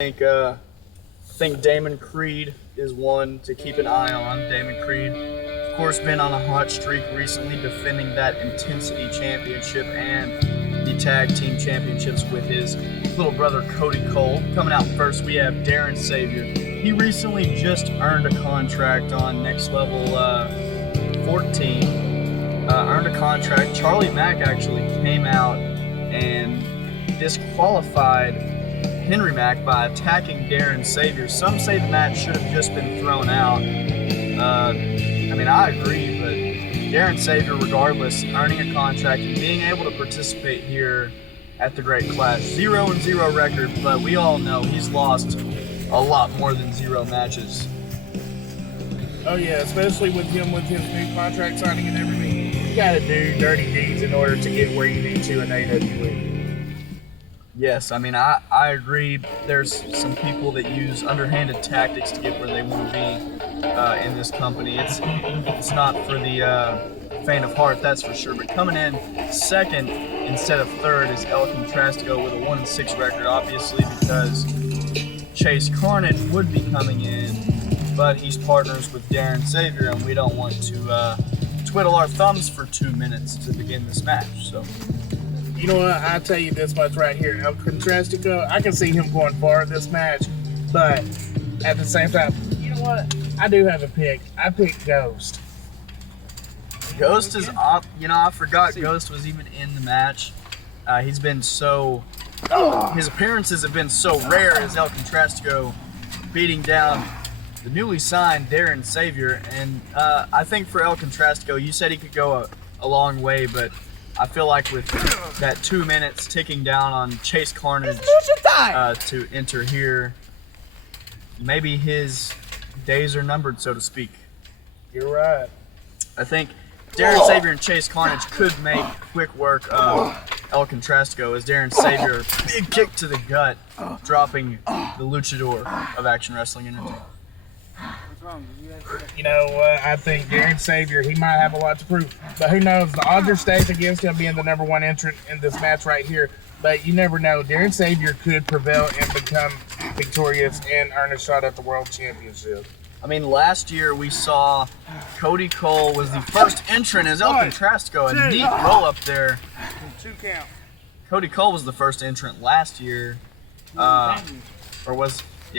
I think Damon Creed is one to keep an eye on. Damon Creed, of course, been on a hot streak recently, defending that Intensity Championship and the Tag Team Championships with his little brother Cody Cole. Coming out first, we have Darren Savior. He recently just earned a contract on Next Level 14. Earned a contract. Charlie Mack actually came out and disqualified Henry Mack by attacking Darren Savior. Some say the match should have just been thrown out. I agree, but Darren Savior, regardless, earning a contract and being able to participate here at the Great Clash. 0-0 record, but we all know he's lost a lot more than 0 matches. Oh yeah, especially with him with his new contract signing and everything. You gotta do dirty deeds in order to get where you need to in AWE. Yes, I agree. There's some people that use underhanded tactics to get where they want to be in this company. It's not for the faint of heart, that's for sure. But coming in second instead of third is El Contrastico with a 1-6 record, obviously because Chase Carnage would be coming in, but he's partners with Darren Savior, and we don't want to twiddle our thumbs for 2 minutes to begin this match. So. You know what, I'll tell you this much right here. El Contrastico, I can see him going far in this match, but at the same time, you know what? I do have a pick. I picked Ghost. Ghost is up. I forgot Ghost was even in the match. He's been so... His appearances have been so rare as El Contrastico beating down the newly signed Darren Savior. And I think for El Contrastico, you said he could go a long way, but I feel like with that 2 minutes ticking down on Chase Carnage to enter here, maybe his days are numbered, so to speak. You're right. I think Darren Savior and Chase Carnage could make quick work of El Contrastico as Darren Savior, big kick to the gut, dropping the luchador of Action Wrestling Entertainment. You know what? I think Darren Savior, he might have a lot to prove. But who knows? The odds are stacked against him being the number 1 entrant in this match right here. But you never know. Darren Savior could prevail and become victorious and earn a shot at the World Championship. Last year we saw Cody Cole was the first entrant as El Contrastico. A neat roll up there. 2 count. Cody Cole was the first entrant last year.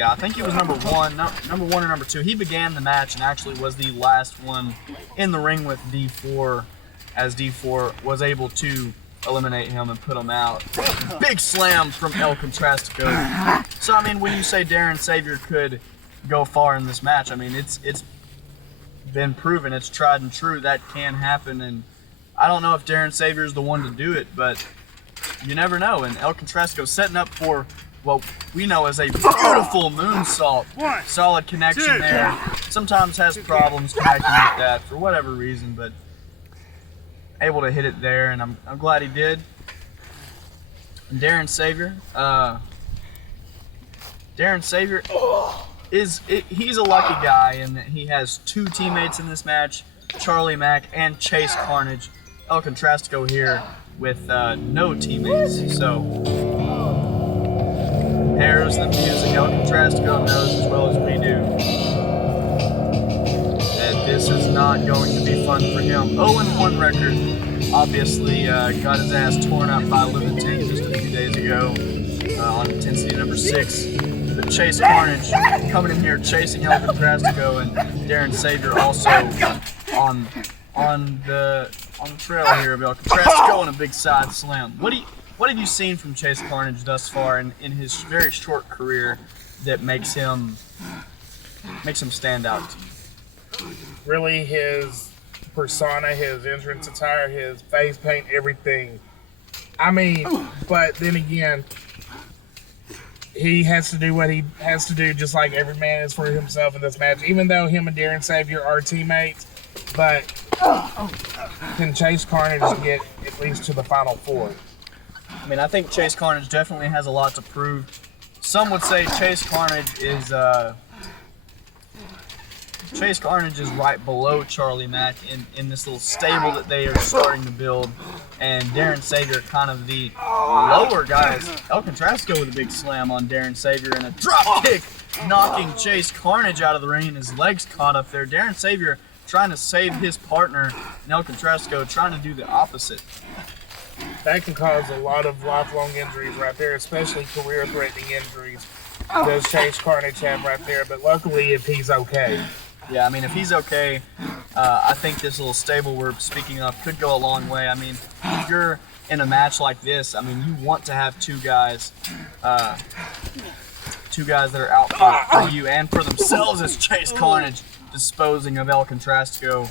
I think he was number 1 or number 2. He began the match and actually was the last one in the ring with D4, as D4 was able to eliminate him and put him out. Big slam from El Contrastico. So, when you say Darren Savior could go far in this match, it's been proven, it's tried and true, that can happen. And I don't know if Darren Savior is the one to do it, but you never know. And El Contrastico setting up for what we know as a beautiful moonsault. Solid connection there. Sometimes has problems connecting with that for whatever reason, but able to hit it there, and I'm glad he did. And Darren Savior he's a lucky guy in that he has 2 teammates in this match, Charlie Mack and Chase Carnage. El Contrastico here with no teammates, so there's the music. El Contrastico knows as well as we do that this is not going to be fun for him. 0-1 record. Obviously, got his ass torn up by Living Tank just a few days ago on Intensity number 6. But Chase Carnage coming in here chasing El Contrastico, and Darren Savior also on the trail here of El Contrastico and a big side slam. What have you seen from Chase Carnage thus far in his very short career that makes him stand out to you? Really, his persona, his entrance attire, his face paint, everything. But then again, he has to do what he has to do, just like every man is for himself in this match. Even though him and Darren Savior are teammates, but can Chase Carnage get at least to the Final 4? I think Chase Carnage definitely has a lot to prove. Some would say Chase Carnage is Chase Carnage is right below Charlie Mack in this little stable that they are starting to build, and Darren Savior kind of the lower guys. El Contrasco with a big slam on Darren Savior and a drop kick, knocking Chase Carnage out of the ring, and his legs caught up there. Darren Savior trying to save his partner, and El Contrasco trying to do the opposite. That can cause a lot of lifelong injuries right there, especially career-threatening injuries. Does Chase Carnage have right there? But luckily, if he's okay. Yeah, I mean, if he's okay, I think this little stable we're speaking of could go a long way. I mean, if you're in a match like this, I mean, you want to have two guys that are out for you and for themselves as Chase Carnage disposing of El Contrastico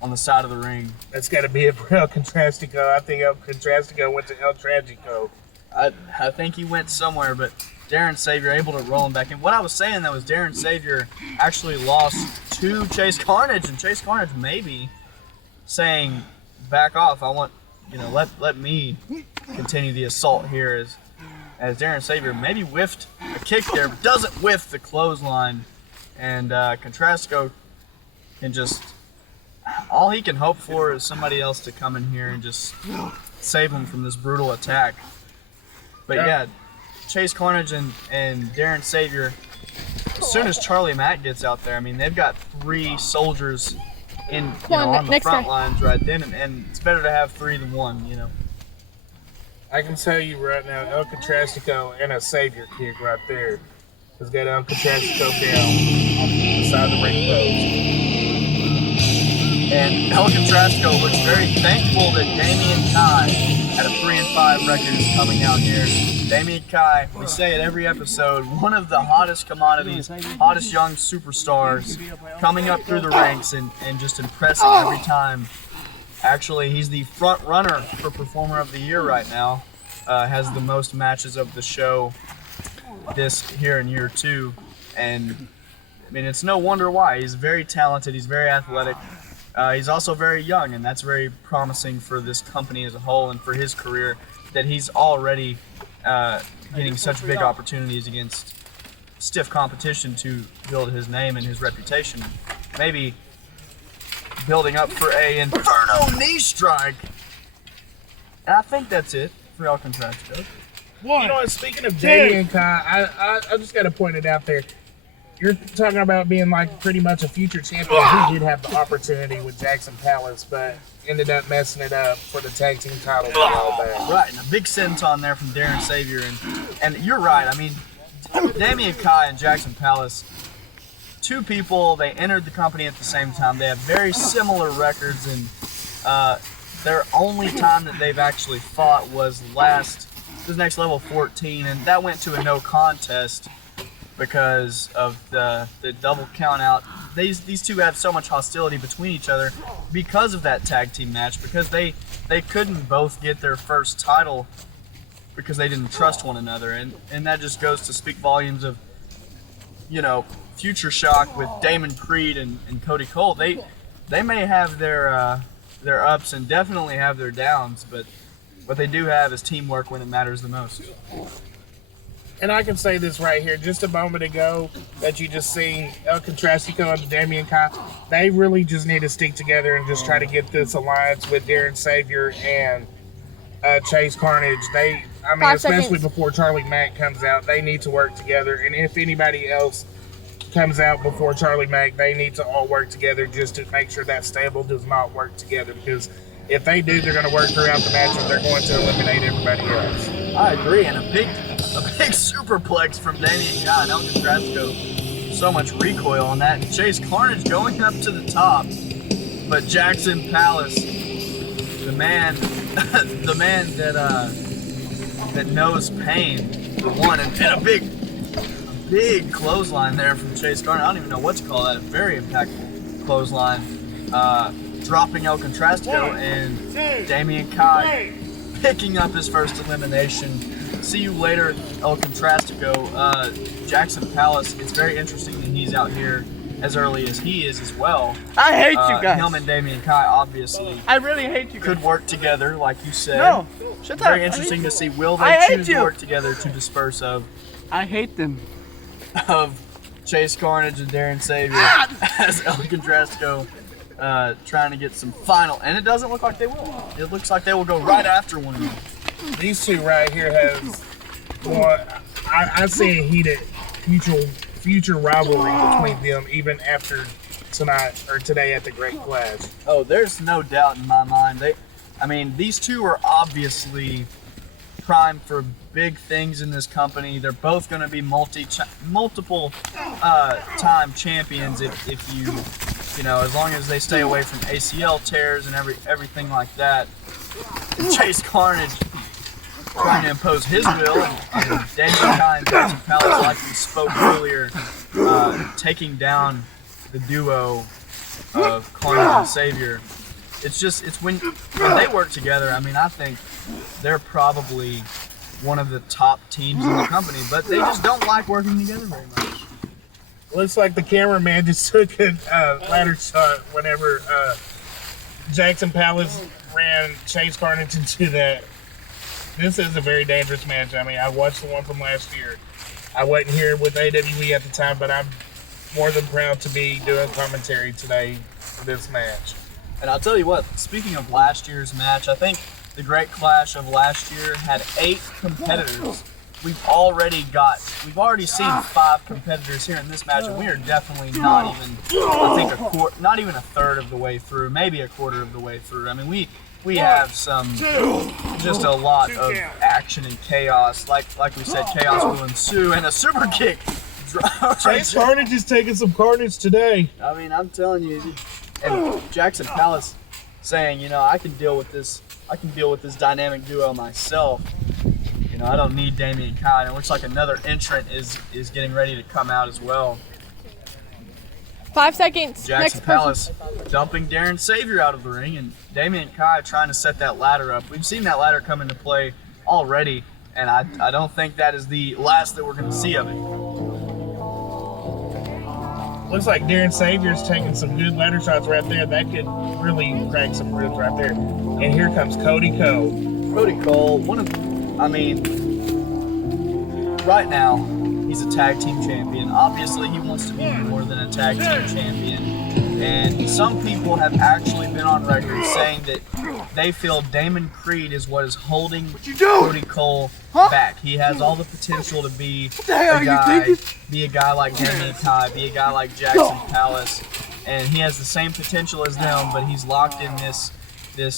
on the side of the ring. That's got to be it for El Contrastico. I think El Contrastico went to El Tragico. I think he went somewhere, but Darren Savior able to roll him back in. What I was saying, though, is Darren Savior actually lost to Chase Carnage, and Chase Carnage maybe saying, back off, I want, let me continue the assault here as Darren Savior maybe whiffed a kick there, but doesn't whiff the clothesline, and Contrasco can just, all he can hope for is somebody else to come in here and just save him from this brutal attack. But yeah, Chase Carnage and Darren Savior, as soon as Charlie Mack gets out there, I mean, they've got 3 soldiers on the front lines right then, and it's better to have 3 than 1, I can tell you right now, El Contrastico and a Savior kick right there has got El Contrastico down on the side of the ring post. And El Contrastico looks very thankful that Damian Kai at a 3-5 record is coming out here. Damian Kai, we say it every episode, one of the hottest commodities, hottest young superstars coming up through the ranks and just impressing every time. Actually, he's the front runner for Performer of the Year right now. Has the most matches of the show this here in year 2. And I mean, it's no wonder why. He's very talented, he's very athletic. He's also very young, and that's very promising for this company as a whole and for his career, that he's already getting such big opportunities against stiff competition to build his name and his reputation. Maybe building up for a Inferno knee strike. And I think that's it for El Contrastico. You know what, speaking of Damian Kai, I just got to point it out there. You're talking about being like pretty much a future champion. He did have the opportunity with Jackson Palace, but ended up messing it up for the tag team title. Right, and a big senton there from Darren Savior. And you're right. I mean, Damian Kai and Jackson Palace, 2 people, they entered the company at the same time. They have very similar records, and their only time that they've actually fought was Next Level 14, and that went to a no contest because of the double count out. These 2 have so much hostility between each other because of that tag team match, because they couldn't both get their first title because they didn't trust one another, and that just goes to speak volumes of Future Shock with Damon Creed and Cody Cole. They may have their ups and definitely have their downs, but what they do have is teamwork when it matters the most. And I can say this right here, just a moment ago that you just seen El Contrastico and Damian Kai, they really just need to stick together and just try to get this alliance with Darren Savior and Chase Carnage. Especially before Charlie Mack comes out, they need to work together. And if anybody else comes out before Charlie Mack, they need to all work together just to make sure that stable does not work together. Because if they do, they're going to work throughout the match and they're going to eliminate everybody else. I agree, and a big superplex from Damian Kai and El Contrastico. So much recoil on that. Chase Carnage going up to the top, but Jackson Palace, the man that knows pain, for one, and a big clothesline there from Chase Carnage. I don't even know what to call that. A very impactful clothesline. Dropping El Contrastico and Damian Kai picking up his first elimination. See you later, El Contrastico. Jackson Palace, it's very interesting that he's out here as early as he is as well. I hate you guys. Him and Damian Kai, obviously. I really hate you guys. Could work together, like you said. No, shut up. Very interesting to see. Will they choose to work together to disperse of I hate them. Of Chase Carnage and Darren Savior as El Contrasco trying to get some final, and it doesn't look like they will. It looks like they will go right after one another. These two right here has one. I see a heated future rivalry between them even after tonight or today at the Great Clash. Oh, there's no doubt in my mind. These two are obviously primed for big things in this company. They're both going to be multiple time champions if you know, as long as they stay away from ACL tears and everything like that. Chase Carnage trying to impose his will, and Damien Kai and Jackson Palace, like we spoke earlier, taking down the duo of Carnage and Savior. It's when they work together. I think they're probably one of the top teams in the company, but they just don't like working together very much. Looks like the cameraman just took a ladder shot whenever Jackson Palace ran Chase Carnage into that. This is a very dangerous match. I watched the one from last year. I wasn't here with AWE at the time, but I'm more than proud to be doing commentary today for this match. And I'll tell you what, speaking of last year's match, I think the Great Clash of last year had 8 competitors. We've already seen 5 competitors here in this match, and we are definitely not even, not even a third of the way through, maybe a quarter of the way through. We have just a lot of action and chaos. Like we said, chaos will ensue, and a super kick. Chase Carnage is taking some carnage today. I'm telling you, and Jackson Palace saying, I can deal with this dynamic duo myself. I don't need Damien Kai. And it looks like another entrant is getting ready to come out as well. 5 seconds. Jackson Palace dumping Darren Savior out of the ring, and Damien Kai trying to set that ladder up. We've seen that ladder come into play already, and I don't think that is the last that we're going to see of it. Looks like Darren Savior's taking some good ladder shots right there. That could really crack some ribs right there. And here comes Cody Cole. Cody Cole, right now, he's a tag team champion. Obviously, he wants to be more than a tag team champion. And some people have actually been on record saying that they feel Damon Creed is what is holding Cody Cole back. He has all the potential to be a guy like Damien Kai, be a guy like Jackson Palace, and he has the same potential as them, but he's locked in this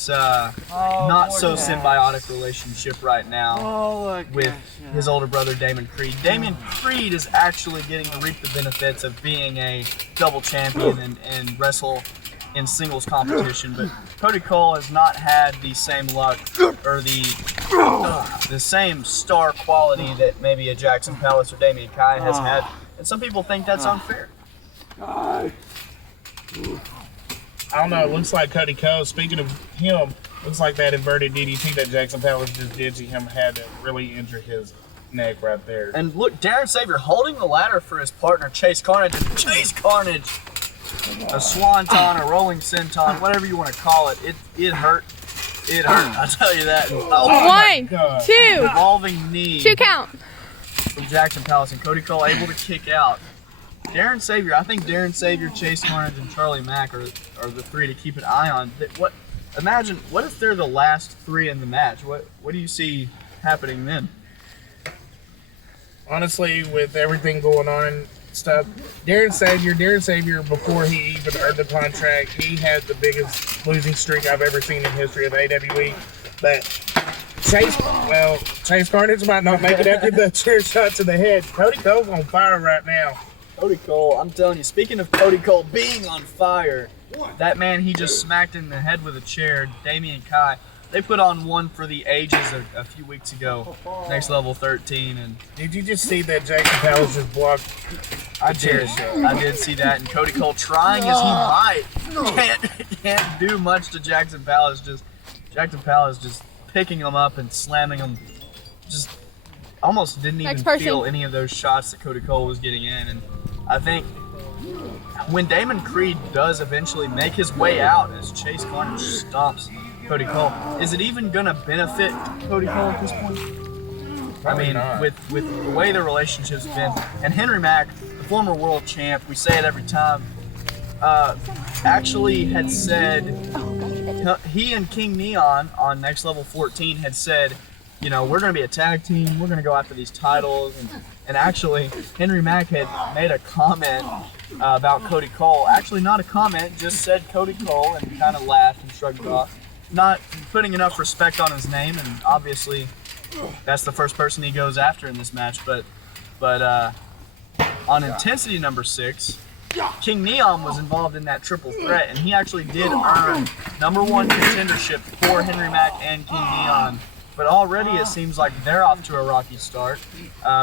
not so symbiotic relationship right now with his older brother Damon Creed. Damon Creed is actually getting to reap the benefits of being a double champion and wrestle in singles competition, but Cody Cole has not had the same luck or the same star quality that maybe a Jackson Palace or Damien Kai has had, and some people think that's unfair. I don't know, it looks like Cody Cole, speaking of him, looks like that inverted DDT that Jackson Palace just did to him had to really injure his neck right there. And look, Darren Savior holding the ladder for his partner, Chase Carnage. And Chase Carnage, a swanton, a rolling senton, whatever you want to call it, it hurt. It hurt, I'll tell you that. One, two. Revolving knee. 2 count. From Jackson Palace, and Cody Cole able to kick out. Darren Savior, I think Darren Savior, Chase Carnage, and Charlie Mack are the 3 to keep an eye on. Imagine, what if they're the last 3 in the match? What do you see happening then? Honestly, with everything going on and stuff, Darren Savior, before he even earned the contract, he had the biggest losing streak I've ever seen in history of AWE. But Chase Carnage might not make it after the chair shot to the head. Cody Cole's on fire right now. Cody Cole, I'm telling you, speaking of Cody Cole being on fire, that man he just smacked in the head with a chair, Damien Kai. They put on one for the ages a few weeks ago, Next Level 13. And did you just see that Jackson Palace just blocked? I did see that, and Cody Cole trying as he might can't do much to Jackson Palace. Jackson Palace just picking him up and slamming him. Just almost didn't even feel any of those shots that Cody Cole was getting in. And I think when Damon Creed does eventually make his way out as Chase Carnage stomps Cody Cole, is it even going to benefit Cody Cole at this point? Probably not. With the way their relationship's been, and Henry Mack, the former world champ, we say it every time, actually had said, he and King Neon on Next Level 14 had said, you know, we're going to be a tag team, we're going to go after these titles, and actually Henry Mack had made a comment about Cody Cole. Actually not a comment, just said Cody Cole and kind of laughed and shrugged it off. Not putting enough respect on his name, and obviously that's the first person he goes after in this match, but on intensity number 6, King Neon was involved in that triple threat, and he actually did earn #1 contendership for Henry Mack and King Neon. But already it seems like they're off to a rocky start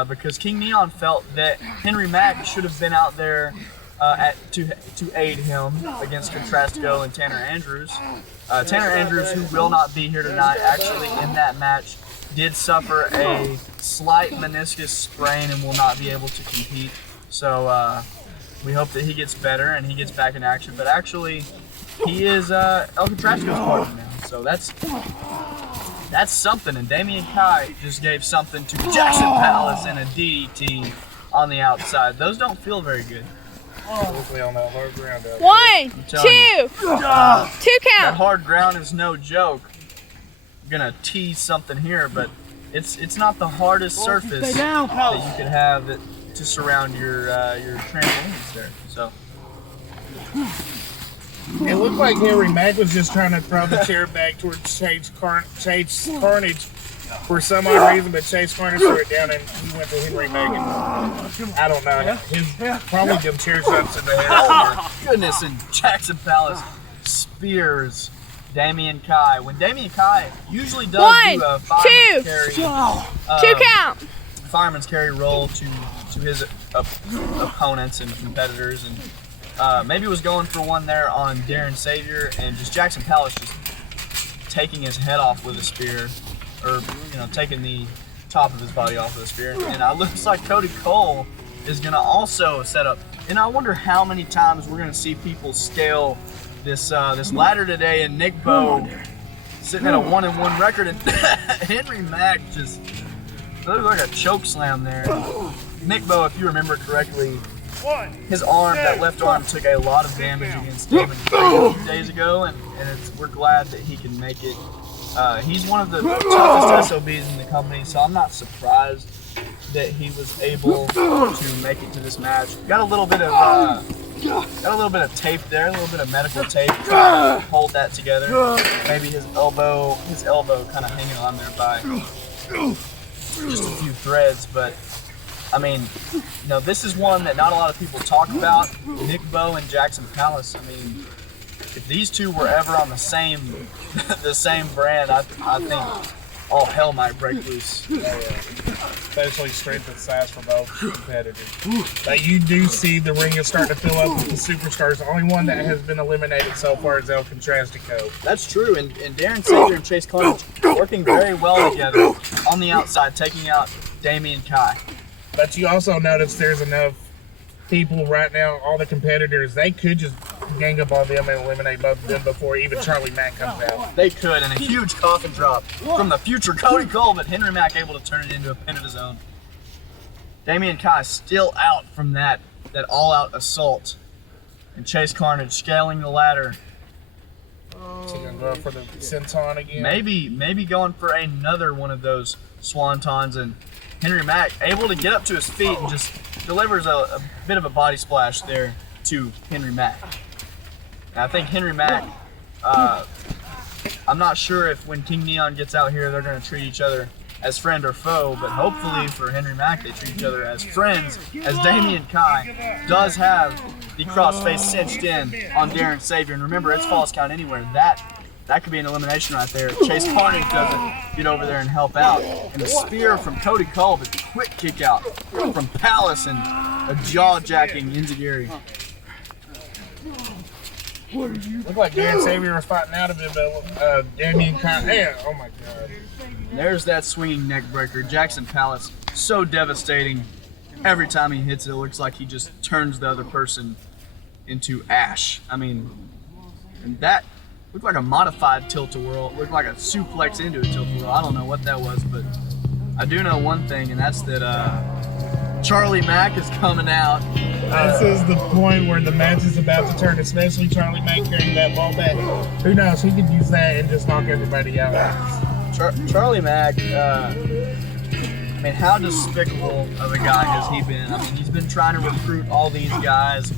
because King Neon felt that Henry Mack should have been out there to aid him against Contrastico and Tanner Andrews. Tanner Andrews, who will not be here tonight, actually in that match did suffer a slight meniscus sprain and will not be able to compete. So we hope that he gets better and he gets back in action. But actually, he is El Contrastico's partner now. So that's something. And Damian Kai just gave something to Jackson Palace and a DDT on the outside. Those don't feel very good. Hopefully on that hard ground out there. 1, 2, 2 That count. hard ground is no joke. I'm gonna tease something here, but it's not the hardest surface that you could have to surround your trampolines there. So it looked like Henry Mack was just trying to throw the chair back towards Chase Carnage for some odd reason, but Chase Carnage threw it down and he went to Henry Mack. And I don't know. His probably them chair shots in the head. oh my goodness! And Jackson Palace spears Damian Kai. When Damian Kai usually does 1, do a 2, fireman's 2 count. fireman's carry roll to his opponents and competitors, and maybe was going for one there on Darren Savior, and just Jackson Palace just taking his head off with a spear, or taking the top of his body off with a spear. And it looks like Cody Cole is gonna also set up. And I wonder how many times we're gonna see people scale this ladder today, and Nick Bowe sitting at a 1-1 record, and Henry Mack just looks like a choke slam there. Nick Bowe, if you remember correctly, his arm, that left arm, took a lot of damage against Damon a few days ago, and we're glad that he can make it. He's one of the toughest SOBs in the company, so I'm not surprised that he was able to make it to this match. Got a little bit of tape there, a little bit of medical tape to hold that together. Maybe his elbow kind of hanging on there by just a few threads, but I mean, this is one that not a lot of people talk about. Nick Bowe and Jackson Palace. I mean, if these two were ever on the same brand, I think all hell might break loose. Especially strength and size for both competitors. But you do see the ring is starting to fill up with the superstars. The only one that has been eliminated so far is El Contrastico. That's true, and Darren Savior and Chase Carnage working very well together on the outside, taking out Damian Kai. But you also notice there's enough people right now, all the competitors, they could just gang up on them and eliminate both of them before even Charlie Mack comes out. They could, and a huge coffin drop from the future Cody Cole, but Henry Mack able to turn it into a pin of his own. Damian Kai still out from that all-out assault, and Chase Carnage scaling the ladder. So you're gonna go for the senton again? Maybe going for another one of those swantons, and Henry Mack able to get up to his feet and just delivers a bit of a body splash there to Henry Mack. And I think Henry Mack, I'm not sure if when King Neon gets out here they're going to treat each other as friend or foe, but hopefully for Henry Mack they treat each other as friends, as Damian Kai does have the crossface cinched in on Darren Savior. And remember, it's false count anywhere. That could be an elimination right there. Chase Carnage doesn't get over there and help out. And the spear from Cody Cole, but quick kick out from Palace, and a jaw-jacking enziguri. Looked like Darren Savior was fighting out of it, but Damian Kai, oh my God. There's that swinging neck breaker. Jackson Palace, so devastating. Every time he hits it, it looks like he just turns the other person into ash. I mean, and that looked like a modified tilt-a-whirl. Looked like a suplex into a tilt-a-whirl. I don't know what that was, but I do know one thing, and that's that Charlie Mack is coming out This is the point where the match is about to turn, especially Charlie Mack carrying that ball back. Who knows? He could use that and just knock everybody out. Charlie Mack, I mean, how despicable of a guy has he been? I mean, he's been trying to recruit all these guys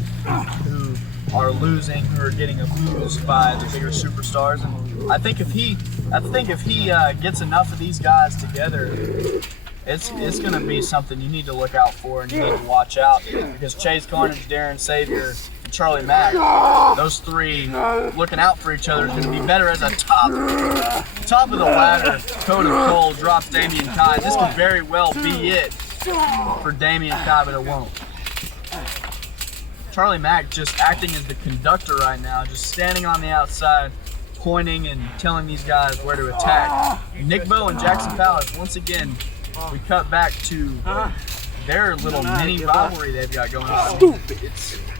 who are losing, who are getting abused by the bigger superstars. And I think if he gets enough of these guys together, it's going to be something you need to look out for and you need to watch out, because Chase Carnage, Darren Savior, and Charlie Mack, those three looking out for each other is going to be better as a top of the ladder. Cody Cole drops Damian Kai. This could very well be it for Damian Kai, but it won't. Charlie Mack just acting as the conductor right now, just standing on the outside, pointing and telling these guys where to attack. Nick Bo and Jackson Palace, once again, we cut back to their little mini rivalry they've got going on.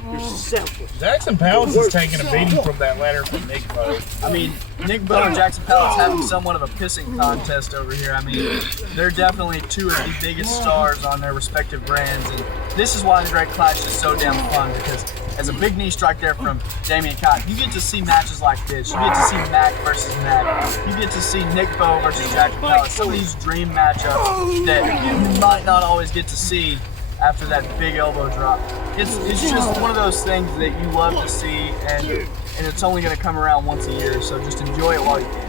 It's Jackson Palace is taking a beating from that ladder from Nick Bo. I mean, Nick Bo and Jackson Palace having somewhat of a pissing contest over here. I mean, they're definitely two of the biggest stars on their respective brands, and this is why the Great Clash is so damn fun, because as a big knee strike there from Damian Kai, you get to see matches like this. You get to see Mack versus Mack. You get to see Nick Bo versus Jackson Palace. Some of these dream matchups that you might not always get to see after that big elbow drop. It's just one of those things that you love to see, and it's only going to come around once a year, so just enjoy it while you can.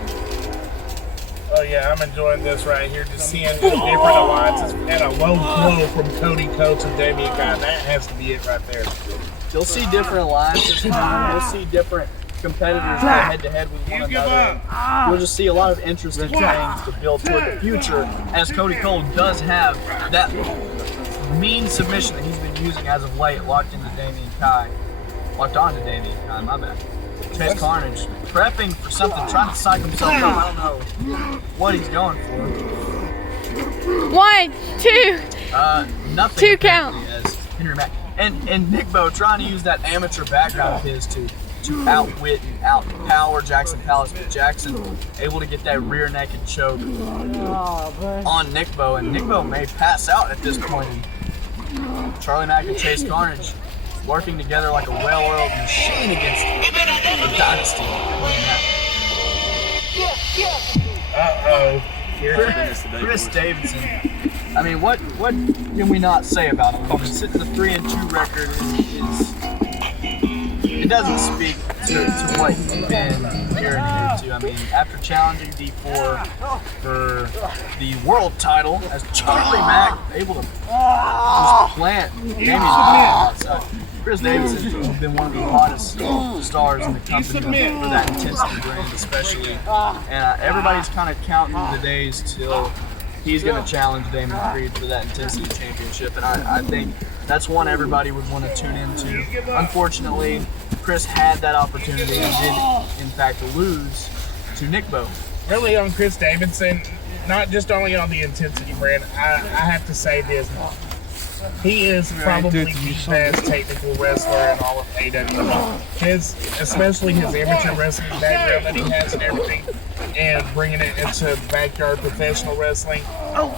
Oh yeah, I'm enjoying this right here, just seeing the different alliances and a low blow from Cody Coates and Damian Kai. That has to be it right there. You'll see different alliances. You'll see different competitors go head-to-head with one another. You'll just see a lot of interesting things to build toward the future, as Cody Cole does have that mean submission that he's been using as of late, locked onto Damian Kai, my bad. Chase Carnage, prepping for something, trying to psych himself up. I don't know what he's going for. 1, 2. Nothing. 2 count. As Henry Mack and Nick Bo trying to use that amateur background of his to outwit and outpower Jackson Palace, but Jackson able to get that rear naked choke on Nick Bo, and Nick Bo may pass out at this point. And Charlie Mack and Chase Carnage working together like a well-oiled machine against the Dynasty. Chris Davidson. I mean, what can we not say about him? Sitting the 3-2 record it doesn't speak to what he's been here in year 2. I mean, after challenging D4 for the world title, as Charlie Mack able to just plant Damian Kai outside. Chris Davidson has been one of the hottest stars in the company for that intensity brand, especially. And everybody's kind of counting the days till he's going to challenge Damon Creed for that intensity championship. And I think that's one everybody would want to tune into. Unfortunately, Chris had that opportunity and did, in fact, lose to Nick Bo. Really, on Chris Davidson, not just only on the intensity brand, I have to say this. He is probably the best technical wrestler in all of AEW. Especially his amateur wrestling background that he has and everything, and bringing it into backyard professional wrestling.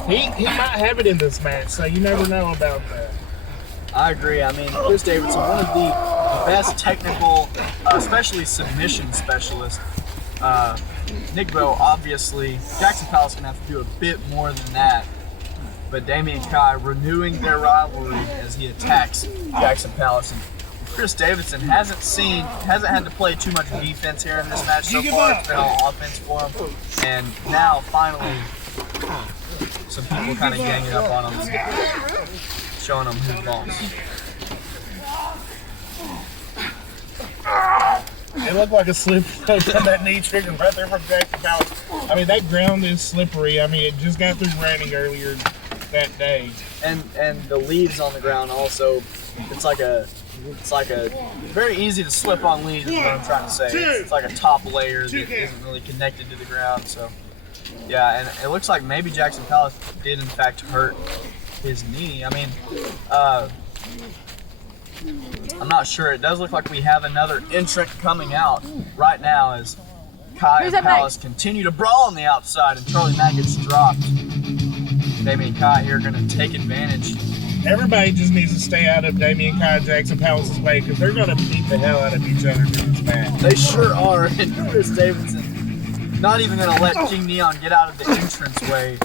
He might have it in this match, so you never know about that. I agree. I mean, Chris Davidson, one of the best technical, especially submission specialists. Nick Bo, obviously, Jackson Palace gonna have to do a bit more than that. But Damian Kai renewing their rivalry as he attacks Jackson Palace. And Chris Davidson hasn't had to play too much defense here in this match so far. It's been all offense for him. And now, finally, some people kind of ganging up on him, showing him who's boss. It looked like a slip on that knee trigger right there from Jackson Palace. I mean, that ground is slippery. I mean, it just got through raining earlier that day. And the leaves on the ground also, it's like a very easy to slip on leaves is what I'm trying to say. It's like a top layer that isn't really connected to the ground. So yeah, and it looks like maybe Jackson Palace did in fact hurt his knee. I mean, I'm not sure. It does look like we have another entrant coming out right now as Kai and Palace continue to brawl on the outside, and Charlie Mack gets dropped. Damian Kai here going to take advantage Everybody just needs to stay out of Damian Kai and Jackson Palace's way because they're going to beat the hell out of each other in this match. They sure are. And Chris Davidson not even going to let King Neon get out of the entrance way.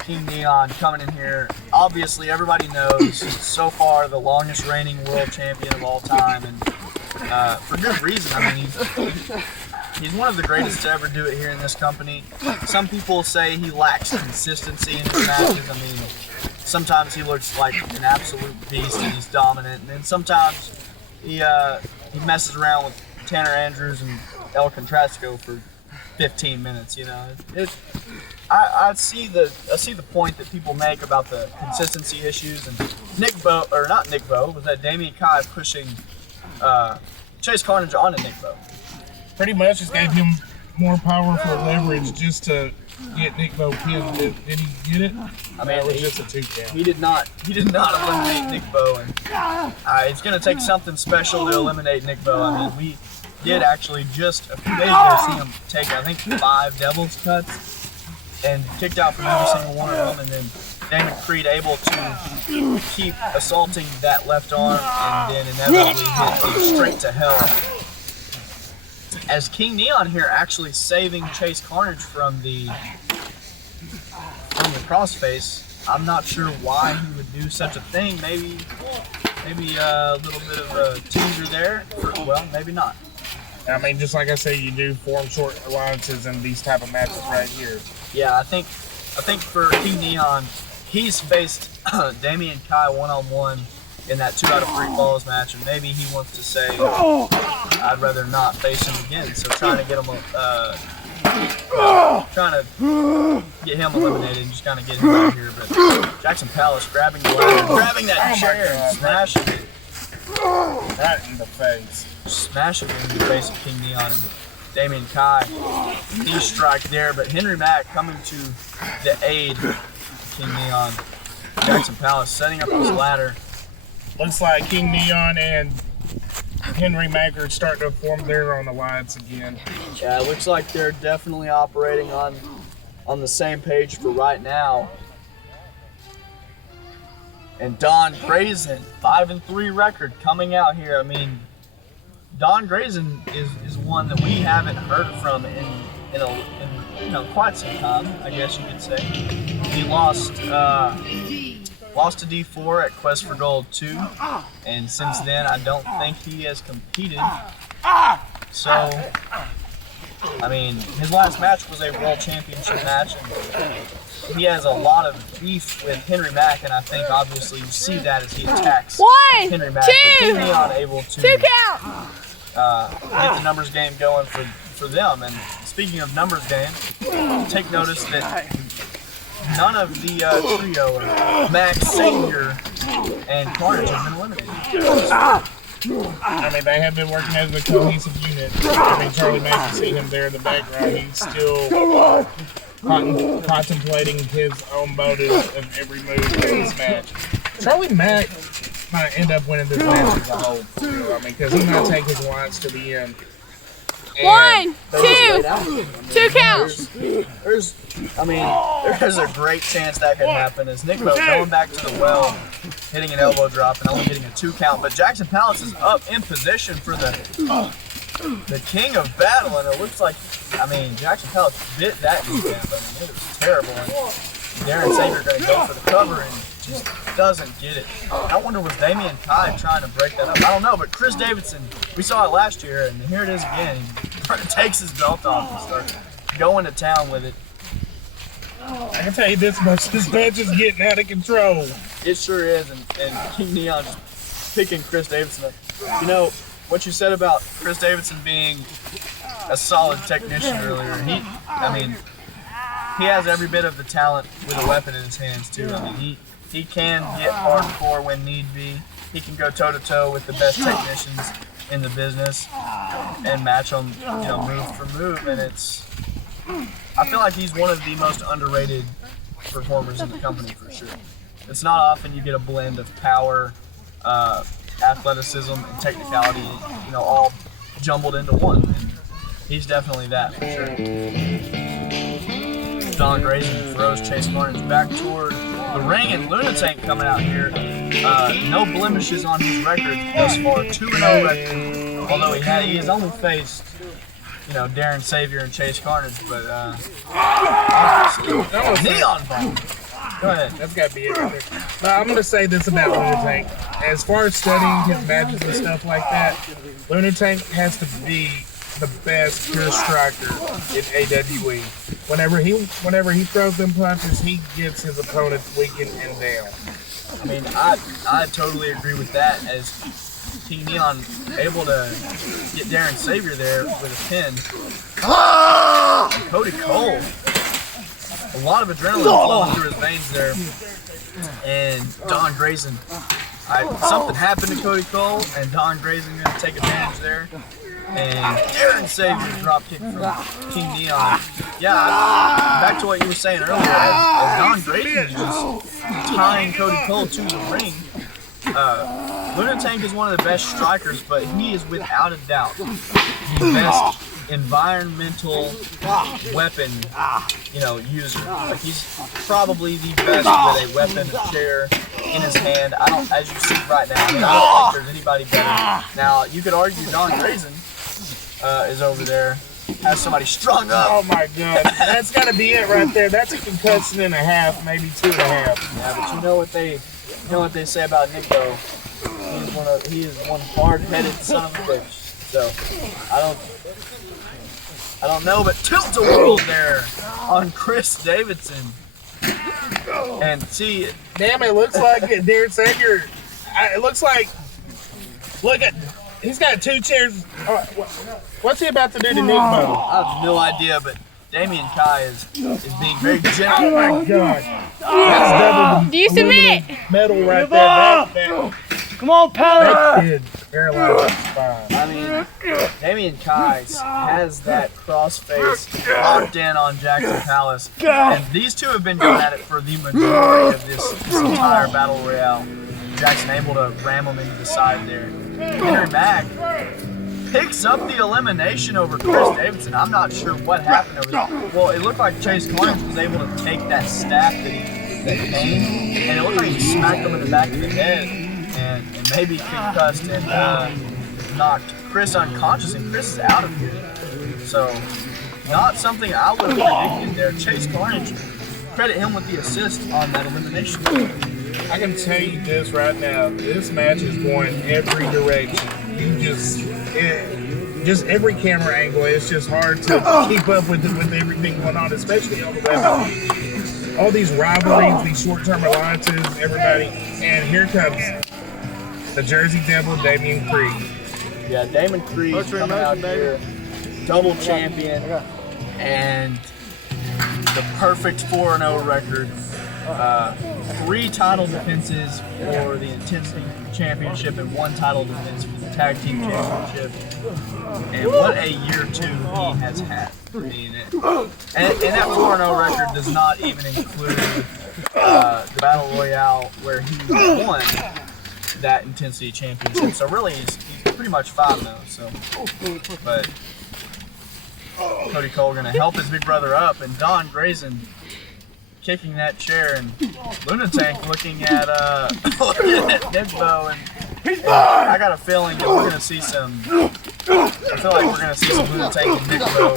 King Neon coming in here. Obviously, everybody knows so far the longest reigning world champion of all time, and for good reason. I mean, he's one of the greatest to ever do it here in this company. Some people say he lacks consistency in his matches. I mean, sometimes he looks like an absolute beast and he's dominant, and then sometimes he messes around with Tanner Andrews and El Contrasco for 15 minutes. You know, I see the point that people make about the consistency issues, and was that Damian Kai pushing Chase Carnage onto Nick Bo. Pretty much just gave him more powerful leverage just to get Nick Bo pinned. Did he get it? I mean, it was just a 2 count. He did not eliminate Nick Bo, and it's going to take something special to eliminate Nick Bo. I mean, we did actually just a few days ago see him take, I think, 5 Devil's Cuts and kicked out from every single one of them, and then Damon Creed able to keep assaulting that left arm and then inevitably hit the straight to hell. As King Neon here actually saving Chase Carnage from the crossface. I'm not sure why he would do such a thing. Maybe a little bit of a teaser there. Well, maybe not. I mean, just like I say, you do form short alliances in these type of matches right here. Yeah, I think for King Neon, he's faced Damian Kai one-on-one in that 2 out of 3 falls match, and maybe he wants to say, I'd rather not face him again. So trying to get him, eliminated and just kind of get him out of here. But Jackson Palace grabbing the ladder, grabbing that chair and smashing it. Right in the face. Smashing it in the face of King Neon and Damian Kai. Knee strike there, but Henry Mack coming to the aid of King Neon. Jackson Palace setting up his ladder. Looks like King Neon and Henry Mack are starting to form their own alliance again. Yeah, it looks like they're definitely operating on the same page for right now. And Don Grayson, 5-3 record coming out here. I mean, Don Grayson is one that we haven't heard from in quite some time, I guess you could say. He lost to D4 at Quest for Gold 2, and since then I don't think he has competed. So, I mean, his last match was a World Championship match, and he has a lot of beef with Henry Mack, and I think obviously you see that as he attacks Henry Mack. But King Neon able to get the numbers game going for them. And speaking of numbers game, take notice that none of the trio, Max, Savior, and Carnage, have been eliminated. I mean, they have been working as a cohesive unit. I mean, Charlie Mack, you see him there in the background. He's still contemplating his own motives of every move in this match. Charlie Mack might end up winning this match as a whole, too. I mean, because he might take his alliance to the end. And 1, 2, 2 counts. There's a great chance that could happen as Nick Bo going back to the well, hitting an elbow drop and only getting a 2 count. But Jackson Palace is up in position for the king of battle, and it looks like, Jackson Palace bit that kneecap. It was terrible. And Darren Sager going to go for the cover and just doesn't get it. I wonder, was Damian Kai trying to break that up? I don't know, but Chris Davidson, we saw it last year, and here it is again. He takes his belt off and starts going to town with it. I can tell you this much, this match is getting out of control. It sure is, and King Neon picking Chris Davidson up. You know, what you said about Chris Davidson being a solid technician earlier, he has every bit of the talent with a weapon in his hands, too. He can get hardcore when need be. He can go toe-to-toe with the best technicians in the business and match them, move for move. And I feel like he's one of the most underrated performers in the company for sure. It's not often you get a blend of power, athleticism, and technicality, all jumbled into one. And he's definitely that for sure. Don Grayson throws Chase Carnage back toward the ring, and Lunatank coming out here No blemishes on his record thus far. 2-0 record. Although he has only faced, Darren Savior and Chase Carnage, but Neon Bomb. Go ahead. That's got to be it right there. But I'm going to say this about Lunatank. As far as studying his matches and stuff like that, Lunatank has to be the best pure striker in AWE. Whenever he throws them punches, he gets his opponent weakened and down. I mean, I totally agree with that, as King Neon able to get Darren Savior there with a pin. And Cody Cole, a lot of adrenaline flowing through his veins there. And Don Grayson, something happened to Cody Cole, and Don Grayson going to take advantage there. And Darren Savior drop kick from King Neon. Yeah, back to what you were saying earlier, as Don Grayson is just tying Cody Cole to the ring. Lunatank is one of the best strikers, but he is without a doubt the best environmental weapon, user. Like, he's probably the best with a weapon, a chair in his hand. As you see right now, I don't think there's anybody better. Now, you could argue Don Grayson is over there, has somebody strung up. Oh my God, that's got to be it right there. That's a concussion and a half, maybe 2.5. Yeah, but you know what they say about Nick though. He is one hard-headed son of a bitch. So I don't know, but tilt-a-whirl there on Chris Davidson. And see, damn, it looks like Darren Savior. It looks like, he's got 2 chairs. What's he about to do to Nick Bo? I have no idea, but Damian Kai is being very gentle. Oh my God. That's double. Do you submit? Metal right there. Come on, Pally. That kid paralyzed his spine. I mean, Damian Kai has that crossface locked in on Jackson Palace, and these two have been going at it for the majority of this entire battle royale. Jackson able to ram him into the side there. Henry Mack picks up the elimination over Chris Davidson. I'm not sure what happened over there. Well, it looked like Chase Carnage was able to take that staff that came, and it looked like he smacked him in the back of the head and maybe concussed and knocked Chris unconscious, and Chris is out of here. So, not something I would have predicted there. Chase Carnage, credit him with the assist on that elimination. I can tell you this right now. This match is going every direction. Just every camera angle. It's just hard to keep up with everything going on, especially on the web. All these rivalries, these short-term alliances, everybody. And here comes the Jersey Devil, Damian Creed. Yeah, Damon Creed coming out here, double champion, and the perfect 4-0 record. 3 title defenses for the Intensity Championship and 1 title defense for the Tag Team Championship. And what a year 2 he has had. I mean, and that 4-0 record does not even include the Battle Royale where he won that Intensity Championship. So really, he's pretty much 5-0. So, but Cody Cole going to help his big brother up, and Don Grayson kicking that chair, and Lunatank looking at Nick Bo, and I got a feeling that we're going to see some. I feel like we're going to see some Lunatank and Nick Bo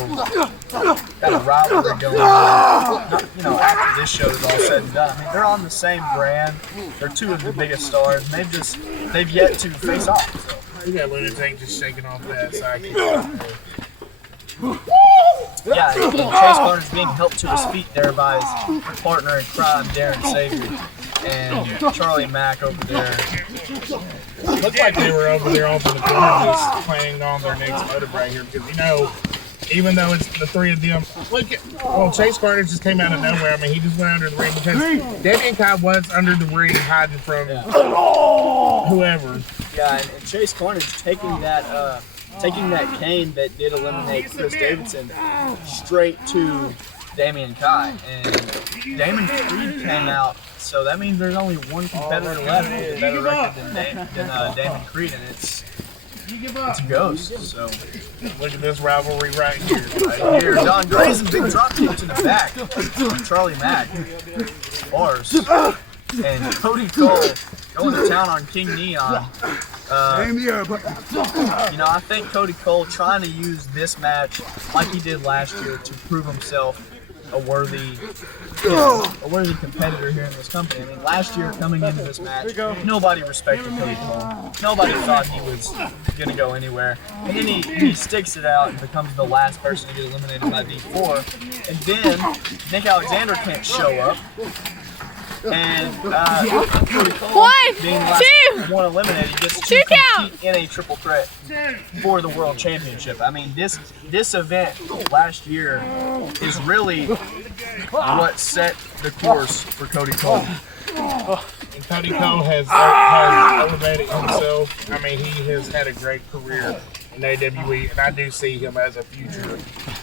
got a rivalry going on. After this show is all said and done. I mean, they're on the same brand. They're 2 of the biggest stars, and they've yet to face off. So. You got Lunatank just shaking off that sidekick. Yeah, and Chase Carnage being helped to his feet there by his partner in crime, Darren Savior, and Charlie Mack over there. Looked like they were over there off in the corner just playing on their next motive right here, because even though it's the 3 of them, Chase Carnage just came out of nowhere. I mean, he just went under the ring because Damian Kai was under the ring hiding from whoever. Yeah, and Chase Carnage taking that cane that did eliminate Chris Davidson straight to Damian Kai, and Damon Creed came out, so that means there's only 1 competitor left with a better record than Damon Creed, and it's a ghost. So look at this rivalry right here. Right here, Don Grayson, big drop kick to the back. Charlie Mack, bars. And Cody Cole going to town on King Neon. You know, I think Cody Cole trying to use this match like he did last year to prove himself a worthy competitor here in this company. I mean, last year coming into this match, nobody respected Cody Cole. Nobody thought he was going to go anywhere. And then he sticks it out and becomes the last person to get eliminated by D4. And then Nick Alexander can't show up. And Cody Cole, being the last one eliminated, gets to compete in a triple threat for the World Championship. I mean, this event last year is really what set the course for Cody Cole. And Cody Cole has elevated himself. I mean, he has had a great career in AWE, and I do see him as a future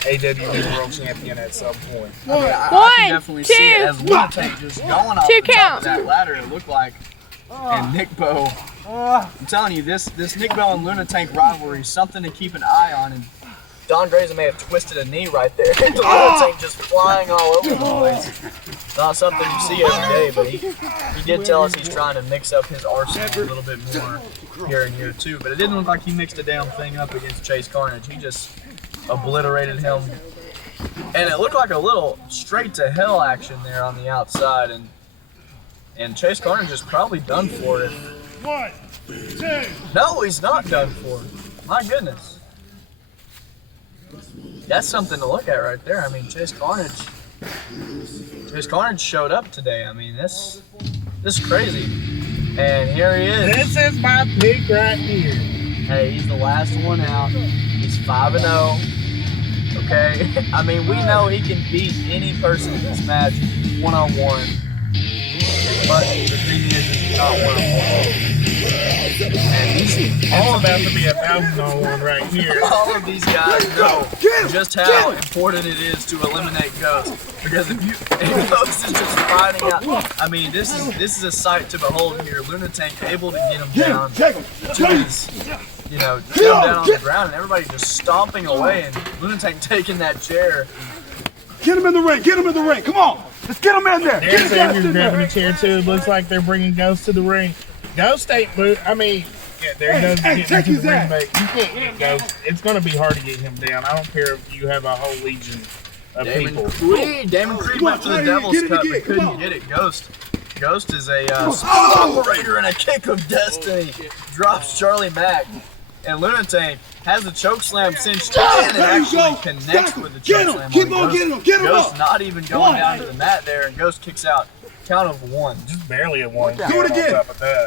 AWE World Champion at some point. I mean, I can definitely see it as Lunatic just going off the top of that ladder, it looked like. And Nick Bo, I'm telling you, this Nick Bo and Lunatic rivalry is something to keep an eye on. And Don Grayson may have twisted a knee right there. The Lunatic just flying all over the place. Not something you see every day, but he did tell us he's trying to mix up his arsenal a little bit more here in year 2. But it didn't look like he mixed a damn thing up against Chase Carnage. He just obliterated him. And it looked like a little straight to hell action there on the outside. And Chase Carnage is probably done for it. 1, 2. No, he's not done for. My goodness. That's something to look at right there. I mean, Chase Carnage showed up today. I mean, this is crazy. And here he is. This is my pick right here. Hey, he's the last one out. He's 5-0. Okay? I mean, we know he can beat any person in this match one-on-one. But the thing is, it's not one-on-one. And it's about to be a 1,000-on-1 right here. All of these guys know just how important it is to eliminate Ghost. Because if Ghost is just fighting out, I mean, this is a sight to behold here. Lunatic able to get him down to his, you know, get him down on the ground, and everybody just stomping away, and Lunatic taking that chair. Get him in the ring! Get him in the ring! Come on! Let's get him in there! There's Xavier's grabbing a chair too. It looks like they're bringing Ghost to the ring. Ghost ain't move. I mean, yeah, there goes getting to the ring, but you can't get Ghost. It's going to be hard to get him down. I don't care if you have a whole legion of people. Damon Creed went to the Devil's Cup but couldn't get it. Ghost is a operator and a kick of destiny. Drops Charlie Mack. And Lunatic has the choke slam cinched in and actually connects with the choke slam. Keep on getting him! Get him up! Ghost not even going down to the mat there, and Ghost kicks out. Count of 1. Just barely a 1. Do it again!